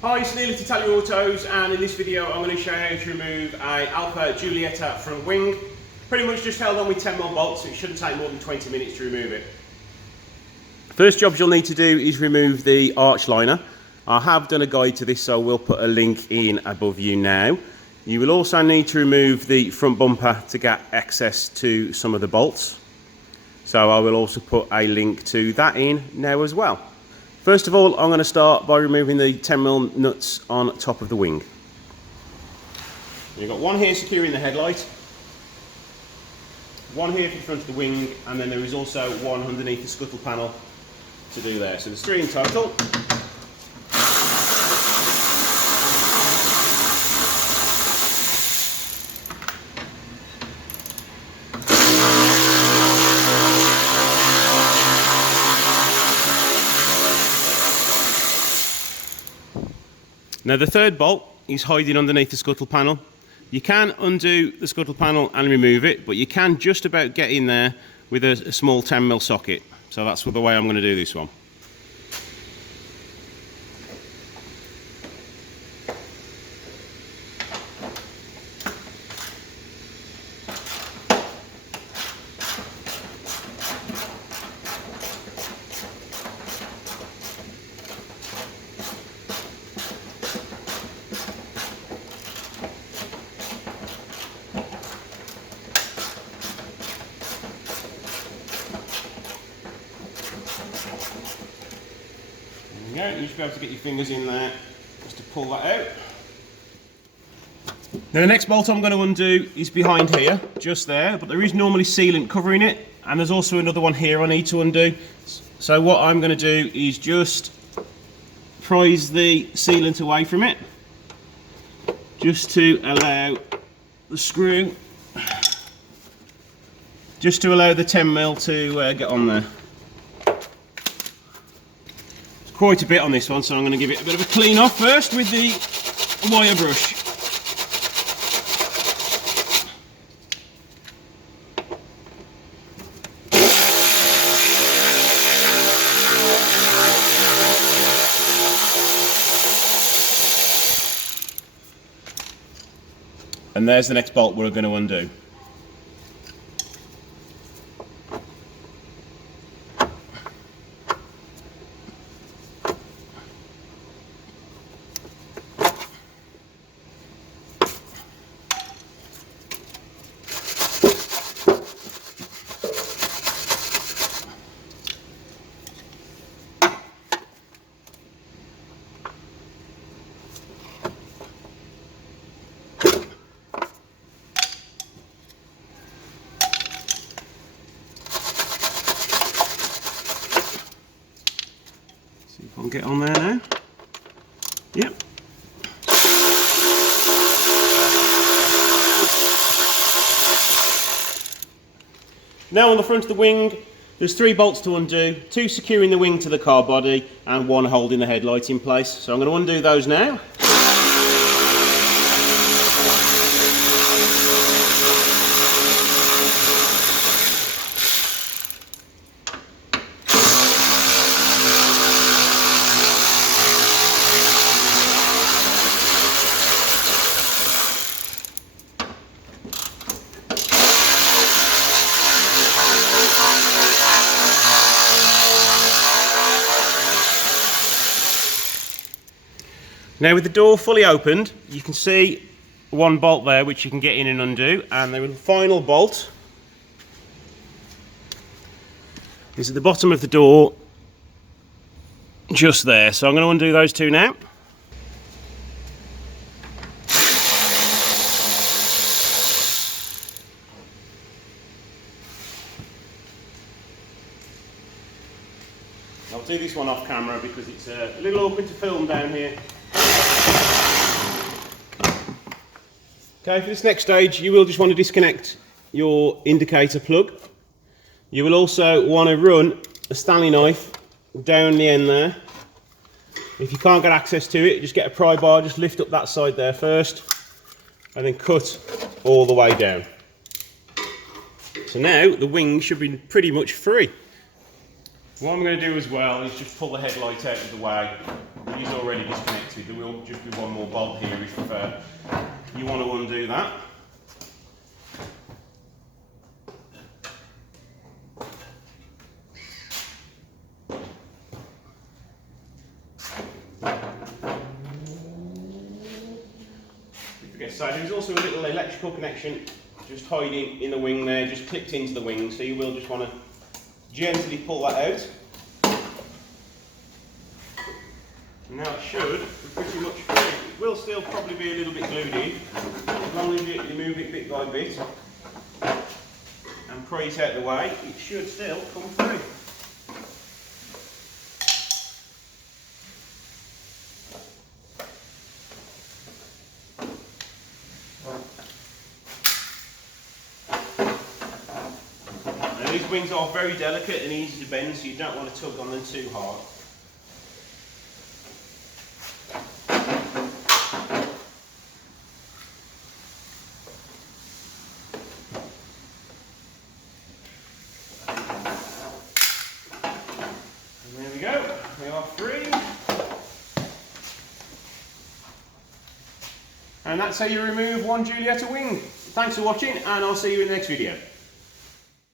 Hi, it's Neil at Italia Autos, and in this video I'm going to show you how to remove a Alfa Giulietta front wing. Pretty much just held on with 10mm bolts, so it shouldn't take more than 20 minutes to remove it. First job you'll need to do is remove the arch liner. I have done a guide to this, so we'll put a link in above you now. You will also need to remove the front bumper to get access to some of the bolts. So I will also put a link to that in now as well. First of all, I'm going to start by removing the 10mm nuts on top of the wing. You've got one here securing the headlight, one here for the front of the wing, and then there is also one underneath the scuttle panel to do there. So there's three in total. Now the third bolt is hiding underneath the scuttle panel. You can undo the scuttle panel and remove it, but you can just about get in there with a small 10mm socket. So that's the way I'm going to do this one. You should be able to get your fingers in there just to pull that out. Now the next bolt I'm going to undo is behind here, just there, but there is normally sealant covering it, and there's also another one here I need to undo. So what I'm going to do is just prise the sealant away from it, just to allow the screw, just to allow the 10mm to get on there. Quite a bit on this one, so I'm going to give it a bit of a clean off first with the wire brush. And there's the next bolt we're going to undo. I'll get on there now. Yep. Now on the front of the wing, there's three bolts to undo, two securing the wing to the car body and one holding the headlight in place. So I'm going to undo those now. Now with the door fully opened, you can see one bolt there which you can get in and undo, and the final bolt is at the bottom of the door, just there. So I'm going to undo those two now. I'll do this one off camera because it's a little awkward to film down here. Okay, for this next stage you will just want to disconnect your indicator plug. You will also want to run a Stanley knife down the end there. If you can't get access to it, just get a pry bar, just lift up that side there first and then cut all the way down. So now the wing should be pretty much free. What I'm going to do as well is just pull the headlight out of the way is already disconnected. There will just be one more bolt here if you want to undo that. So there's also a little electrical connection just hiding in the wing there, just clipped into the wing, so you will just want to gently pull that out. And now it should be pretty much free. It will still probably be a little bit glued in, as long as you move it bit by bit and pry it out of the way, it should still come through. These wings are very delicate and easy to bend, so you don't want to tug on them too hard. And there we go, we are free. And that's how you remove one Giulietta wing. Thanks for watching, and I'll see you in the next video.